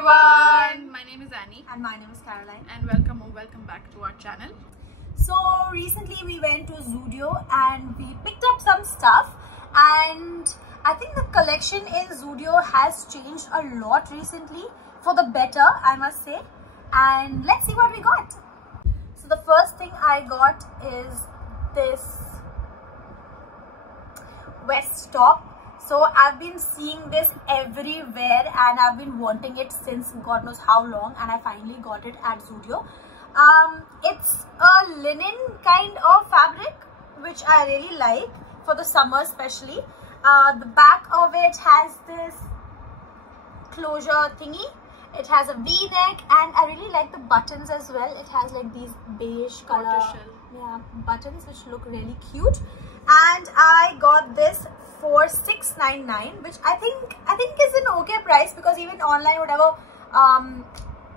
everyone, my name is Annie and my name is Caroline, and welcome back to our channel. So recently we went to Zudio and we picked up some stuff, and I think the collection in Zudio has changed a lot recently for the better, I must say. And let's see what we got. So the first thing I got is this vest top. So I've been seeing this everywhere and I've been wanting it since God knows how long, and I finally got it at Zudio. It's a linen kind of fabric which I really like for the summer especially. The back of it has this closure thingy. It has a V-neck and I really like the buttons as well. It has like these beige color buttons which look really cute. And I got this for $6.99, which I think is an okay price, because even online whatever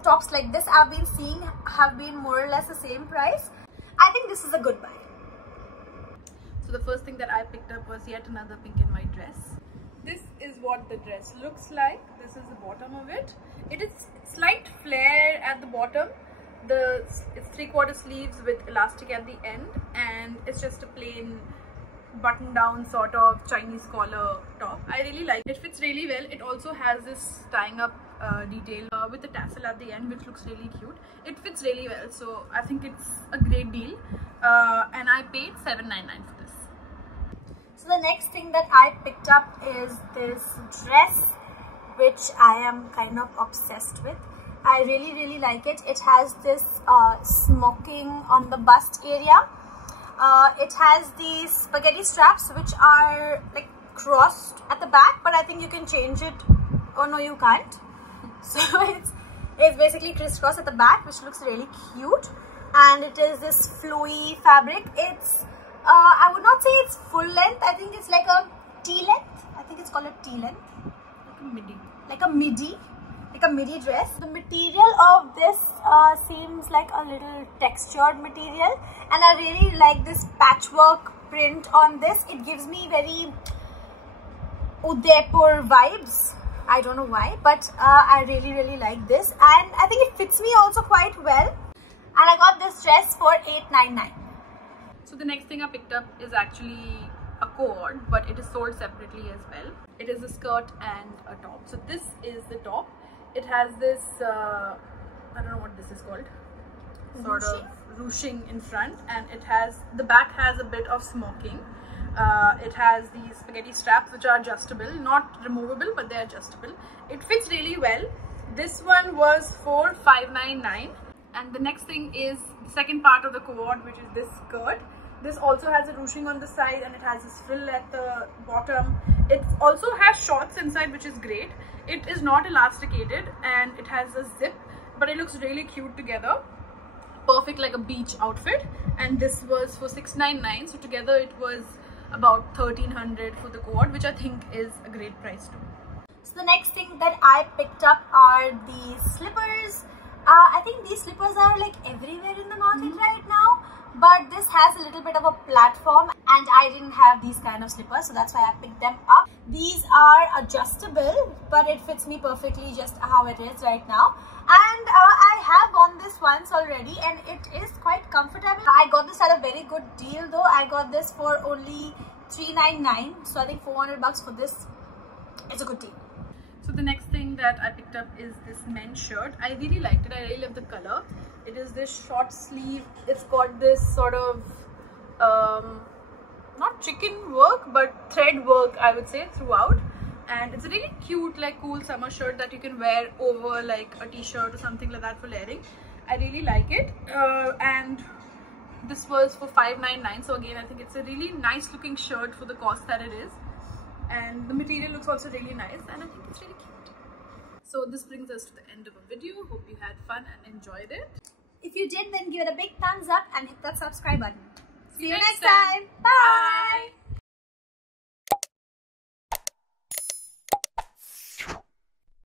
tops like this I've been seeing have been more or less the same price. I think this is a good buy. So the first thing that I picked up was yet another pink and white dress. This is what the dress looks like. This is the bottom of it. It is slight flare at the bottom. It's 3/4 sleeves with elastic at the end, and it's just a plain button down sort of Chinese collar top. I really like it. It fits really well. It also has this tying up detail with the tassel at the end, which looks really cute. It fits really well, so I think it's a great deal, and I paid $7.99 for this. So the next thing that I picked up is this dress which I am kind of obsessed with. I really like it. It has this smocking on the bust area. It has these spaghetti straps which are like crossed at the back, but I think you can change it. Oh no, you can't. So it's basically crisscross at the back, which looks really cute, and it is this flowy fabric. It's I would not say it's full length. I think it's like a T length. I think it's called a T length, like a midi dress. The material of this seems like a little textured material, and I really like this patchwork print on this. It gives me very Udaipur vibes. I don't know why, but I really like this, and I think it fits me also quite well. And I got this dress for $8.99. So the next thing I picked up is actually a cord, but it is sold separately as well. It is a skirt and a top. So this is the top. It has this I don't know what this is called, sort of ruching in front, and it has, the back has a bit of smoking. It has these spaghetti straps which are adjustable, not removable, but they're adjustable. It fits really well. This one was for $5.99. And the next thing is the second part of the cord, which is this skirt. This also has a ruching on the side, and it has this frill at the bottom. It also has shorts inside, which is great. It is not elasticated and it has a zip, but it looks really cute together. Perfect like a beach outfit. And this was for $6.99. So together it was about $1,300 for the cord, which I think is a great price too. So the next thing that I picked up are these slippers. I think these slippers are like everywhere in the market right now, but this has a little bit of a platform, and I didn't have these kind of slippers, so that's why I picked them up. These are adjustable, but it fits me perfectly just how it is right now. And I have worn this once already, and it is quite comfortable. I got this at a very good deal though. I got this for only $3.99, so I think $400 for this. It's a good deal. So the next thing that I picked up is this men's shirt. I really liked it. I really love the color. It is this short sleeve. It's got this sort of not chicken work, but thread work, I would say, throughout. And it's a really cute, like cool summer shirt that you can wear over like a t-shirt or something like that for layering. I really like it. And this was for $5.99. So again, I think it's a really nice looking shirt for the cost that it is. And the material looks also really nice, and I think it's really cute. So this brings us to the end of a video. Hope you had fun and enjoyed it. If you did, then give it a big thumbs up and hit that subscribe button. See you next time. Bye.